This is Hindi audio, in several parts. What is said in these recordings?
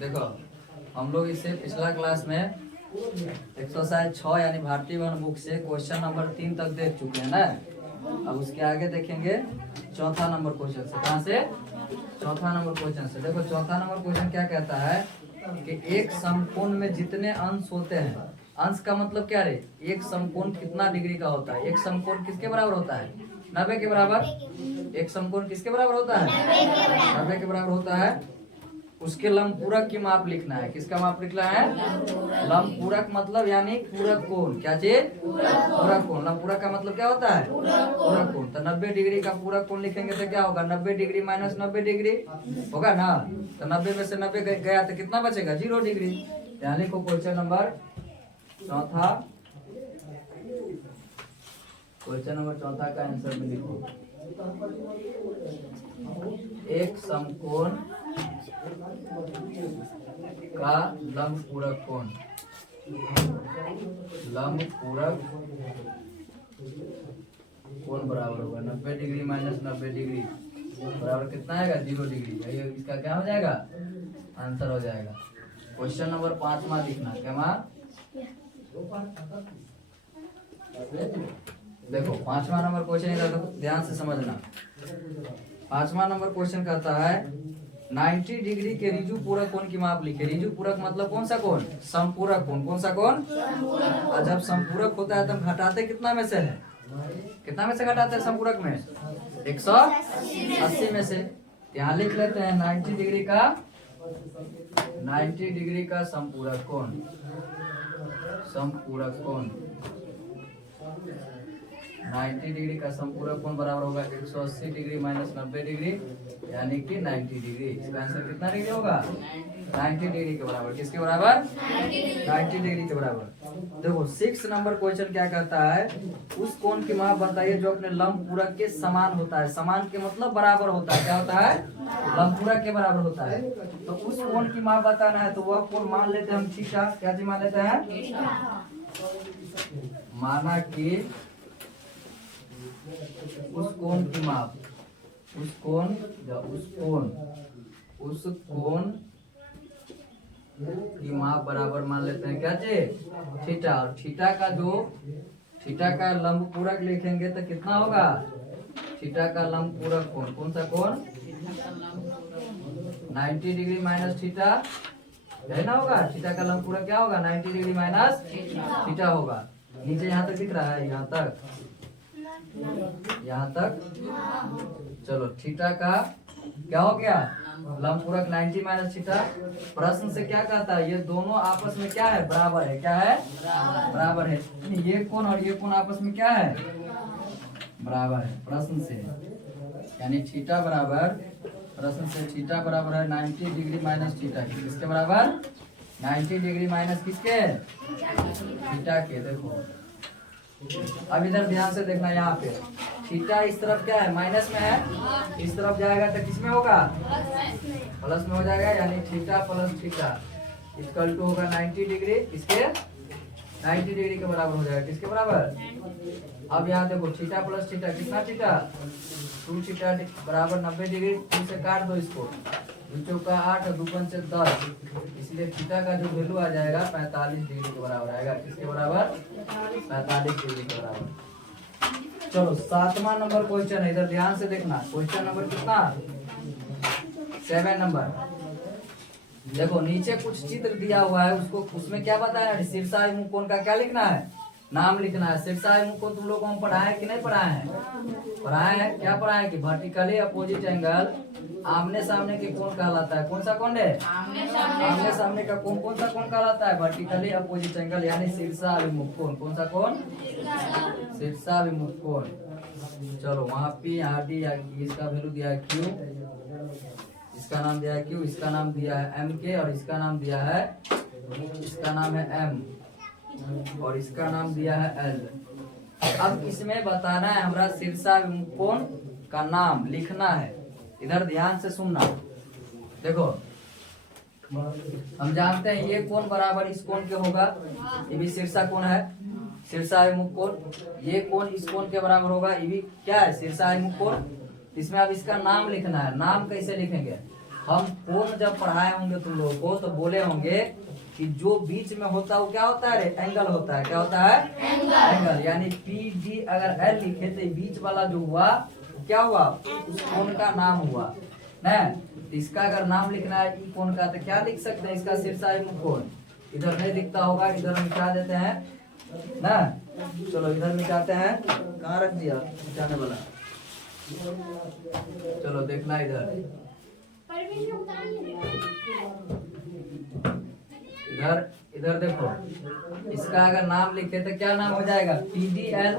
देखो हम लोग इससे पिछला क्लास में एक्सरसाइज 6 यानी भारतीय वन बुक से क्वेश्चन नंबर 3 तक देख चुके हैं ना। अब उसके आगे देखेंगे चौथा नंबर क्वेश्चन से। कहाँ से? चौथा नंबर क्वेश्चन से। देखो चौथा नंबर क्वेश्चन क्या कहता है कि एक समकोण में जितने अंश होते हैं, अंश का मतलब क्या रे? एक समकोण कितना डिग्री का होता है? एक समकोण किसके बराबर होता है? 90 के बराबर। एक समकोण किसके बराबर होता है? 90 के बराबर होता है। उसके लंबपूरक की माप लिखना है। किसका माप लिखना है? लंबपूरक मतलब यानी पूरक कोण। क्या चीज? पूरक कोण। लंबपूरक का मतलब क्या होता है? पूरक कोण। तो 90 डिग्री का पूरक कोण लिखेंगे तो क्या होगा? 90 डिग्री माइनस 90 डिग्री होगा ना। तो 90 में से 90 गया तो कितना बचेगा? 0 डिग्री। यहाँ लिखो क्वेश्चन नंबर चौथा। क्वेश्चन नंबर चौथा का आंसर में लिखो एक समकोण का लंबपूरक कोण। लंबपूरक कोण बराबर होगा 90 डिग्री माइनस 90 डिग्री बराबर कितना आएगा? 0 डिग्री। यही इसका क्या हो जाएगा? आंसर हो जाएगा। क्वेश्चन नंबर 5वां लिखना। क्या मां? देखो 5वां नंबर क्वेश्चन इधर ध्यान से समझना। 5वां नंबर क्वेश्चन कहता है 90 डिग्री के ऋजु पूरक कोण की माप लिखे। ऋजु पूरक मतलब कौन सा कोण? समपूरक कोण। कौन सा कोण? और जब समपूरक होता है तब घटाते कितना में से है? कितना में से घटाते हैं समपूरक में? 180 में से। यहाँ लिख लेते हैं 90 डिग्री का समपूरक कोण। समपूरक कोण 90 डिग्री का समपूरक कोण बराबर होगा 180 डिग्री माइनस 90 डिग्री यानी कि 90 डिग्री। इसका आंसर कितना डिग्री होगा? 90 डिग्री के बराबर। किसके बराबर? 90 डिग्री के बराबर। देखो 6 नंबर क्वेश्चन क्या कहता है उस कोण की माप बताइए जो अपने लंबपूरक के समान होता है। समान के मतलब बराबर होता है। क्या होता है? लंबपूरक के बराबर होता है। तो उस कोण की माप बताना है तो वह कोण मान लेते हैं हम थीटा। क्या चीज मान लेते हैं? माना कि उस कोण की माप, उस कोण की माप बराबर मान लेते हैं। क्या चीज? थीटा। और थीटा का लंबपूरक लिखेंगे तो कितना होगा? थीटा का लंबपूरक कोण। कौन सा कोण? 90 डिग्री माइनस थीटा है ना होगा। थीटा का लंबपूरक क्या होगा? 90 डिग्री माइनस थीटा होगा। नीचे यहाँ तक दिख रहा है? यहाँ तक चलो थीटा का क्या हो गया? लंबपूरक 90 माइनस थीटा। प्रश्न से क्या कहता है? ये दोनों आपस में क्या है? बराबर है। क्या है? बराबर है। ये कोण और ये कोण आपस में क्या है? बराबर है। प्रश्न से यानी थीटा बराबर, प्रश्न से थीटा बराबर है 90 डिग्री माइनस थीटा के। किसके बराबर? 90 डिग्री माइनस किसके? थीटा के। देखो अब इधर ध्यान से देखना। यहाँ पे थीटा इस तरफ क्या है? माइनस में है। इस तरफ जाएगा तो किसमें होगा? प्लस में हो जाएगा। यानी theta plus theta equal to होगा 90 डिग्री। किसके? 90 डिग्री के बराबर हो जाएगा। किसके बराबर? अब यहाँ देखो थीटा प्लस थीटा कितना? थीटा 2 थीटा बराबर 90 डिग्री। 2 से काट दो इसको। 2 चौका 8 और 2 पंचे 10। इसलिए थीटा का जो वैल्यू आ जाएगा 45 डिग्री के बराबर आएगा। किसके बराबर? 45 डिग्री के बराबर। चलो 7वां नंबर क्वेश्चन है। इधर ध्यान से देखना। क्वेश्चन नंबर कितना? 7 नंबर। देखो नीचे कुछ चित्र दिया हुआ है, उसको उसमें क्या बताया है? शीर्षाभिमुख कोण का क्या लिखना है? नाम लिखना है। शीर्षाभिमुख कोण तुम लोगों को हम पढ़ाए कि नहीं पढ़ाए हैं? पढ़ाए हैं। क्या पढ़ाए हैं कि वर्टिकली अपोजिट एंगल आमने सामने के कोण कहलाता है। कौन सा कोण है? आमने सामने का कोण। कौन सा कोण कहलाता है? वर्टिकली अपोजिट एंगल यानी शीर्षाभिमुख कोण। कौन सा कोण? शीर्षाभिमुख कोण। चलो वहाँ पी आर डी इसका वैल्यू दिया है क्यू, इसका नाम दिया है क्यू, इसका नाम दिया है एम के और इसका नाम दिया है, इसका नाम है एम और इसका नाम दिया है एल। अब इसमें बताना है हमरा शीर्षाभिमुख कोण का नाम लिखना है। इधर ध्यान से सुनना। देखो हम जानते हैं ये कोण बराबर इस कोण के होगा। ये भी शीर्षा कोण है, शीर्षाभिमुख कोण। ये कोण इस कोण के बराबर होगा। ये भी क्या है? शीर्षाभिमुख कोण। इसमें अब इसका नाम लिखना है। नाम कैसे लिखेंगे? हम कोण जब पढ़ाए होंगे तुम लोगों को तो बोले होंगे कि जो बीच में होता है वो क्या होता है रे? एंगल होता है। क्या होता है? एंगल। यानी पी डी अगर एल लिखे तो बीच वाला जो हुआ क्या हुआ? उस कोण का नाम हुआ ना। तो इसका अगर नाम लिखना है ई कोण का तो क्या लिख सकते हैं? इसका शीर्षाई मुकोण। इधर नहीं दिखता होगा, इधर हम क्या देते हैं ना। चलो इधर मिटाते हैं। कहाँ रख दिया जाने वाला? चलो देखना इधर, इधर इधर देखो। इसका अगर नाम लिखे तो क्या नाम हो जाएगा? पीडीएल।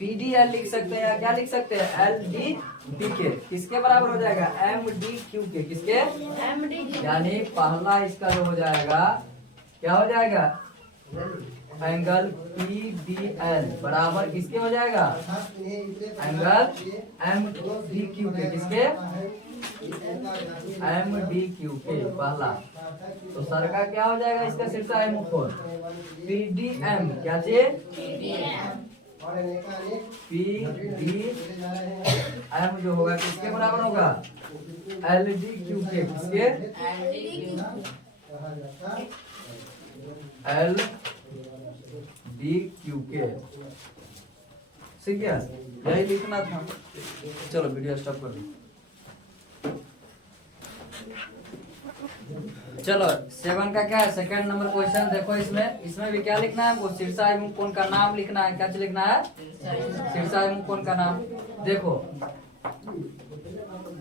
पीडीएल लिख सकते हैं या क्या लिख सकते हैं? एल डी डी के। किसके बराबर हो जाएगा? एम डी क्यू के। किसके? यानी पहला इसका जो हो जाएगा क्या हो जाएगा? एंगल पी डी एल बराबर किसके हो जाएगा? एंगल एम डी क्यू के। किसके? एम डी क्यू के पहला। तो सर का क्या हो जाएगा? इसका शीर्षाई मुकोण पी डी एम। क्या चीज? पी डी एम जो होगा किसके बराबर होगा? एल डी क्यू के। किसके? एल डी क्यू के। ठीक है, यही लिखना था। चलो वीडियो स्टॉप कर दो। चलो 7 का क्या है? सेकंड नंबर क्वेश्चन देखो। इसमें भी क्या लिखना है हमको? शीर्षाई मुकोण का नाम लिखना है। क्या लिखना है? शीर्षाई मुकोण का नाम। देखो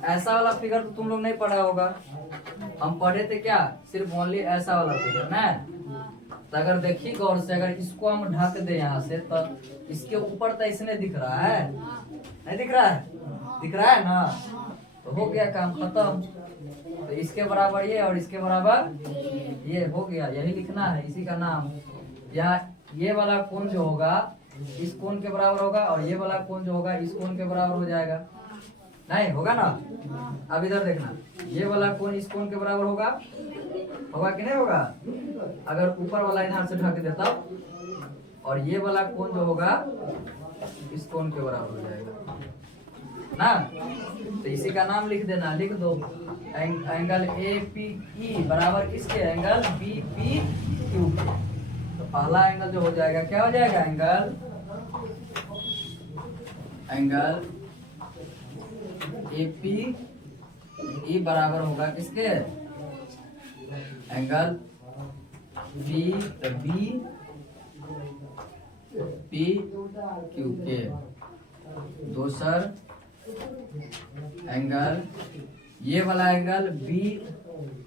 ऐसा वाला फिगर तो तुम लोग नहीं पढ़ा होगा। हम पढ़े थे क्या? सिर्फ ओनली ऐसा वाला फिगर ना। तो अगर देखिए गौर से, अगर इसको हम ढक दे यहाँ से तो इसके ऊपर तो इसने दिख रहा है, नहीं दिख रहा है? दिख रहा है ना। तो हो गया काम खत्म। तो इसके बराबर ये और इसके बराबर ये हो गया। यही लिखना है, इसी का नाम। या ये वाला कोण जो होगा इस कोण के बराबर होगा और ये वाला कोण जो होगा इस कोण के बराबर हो जाएगा। नहीं होगा ना? अब इधर देखना, ये वाला कोण इस कोण के बराबर होगा कि नहीं होगा? अगर ऊपर वाला इधर से ढक देता और ये वाला कोण जो होगा इस कोण के बराबर हो जाएगा ना। तो इसी का नाम लिख देना। लिख दो एंगल ए पी ई बराबर किसके? एंगल बी पी क्यू के। तो पहला एंगल जो हो जाएगा क्या हो जाएगा? एंगल ए पी ई बराबर होगा किसके? एंगल बी पी क्यू के। दूसर एंगल ये वाला angle B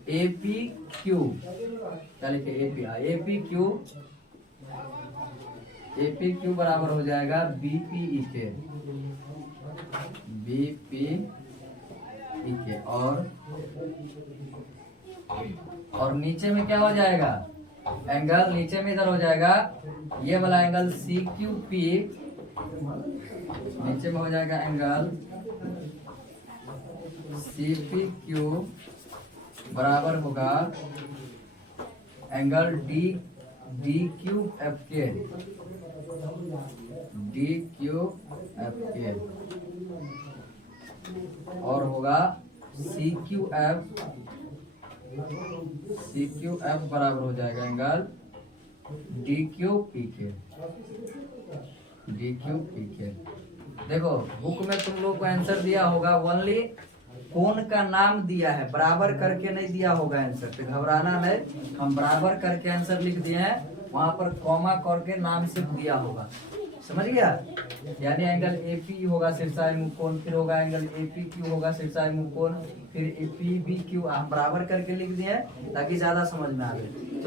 A P Q. क्या लिखे? ए पी क्यू बराबर हो जाएगा बी पी ई के। बी पी ई के। और नीचे में क्या हो जाएगा? एंगल नीचे में इधर हो जाएगा ये वाला एंगल सी क्यू पी। नीचे में हो जाएगा एंगल सी पी क्यू बराबर होगा angle D D Q F के। डी क्यू एफ के। और होगा सी क्यू एफ बराबर हो जाएगा एंगल डी क्यू पी के। देखो बुक में तुम लोग को आंसर दिया होगा, ओनली कोण का नाम दिया है, बराबर करके नहीं दिया होगा आंसर। तो घबराना नहीं, हम बराबर करके आंसर लिख दिए हैं। वहां पर कॉमा करके नाम सिर्फ दिया होगा। समझ गया? यानी एंगल ए पी होगा शीर्षाई मुकोण, फिर होगा एंगल ए पी क्यू होगा शीर्षाई मुकोण, फिर ए पी बी क्यू। हम बराबर करके लिख दिए ताकि ज्यादा समझ में आ जाए।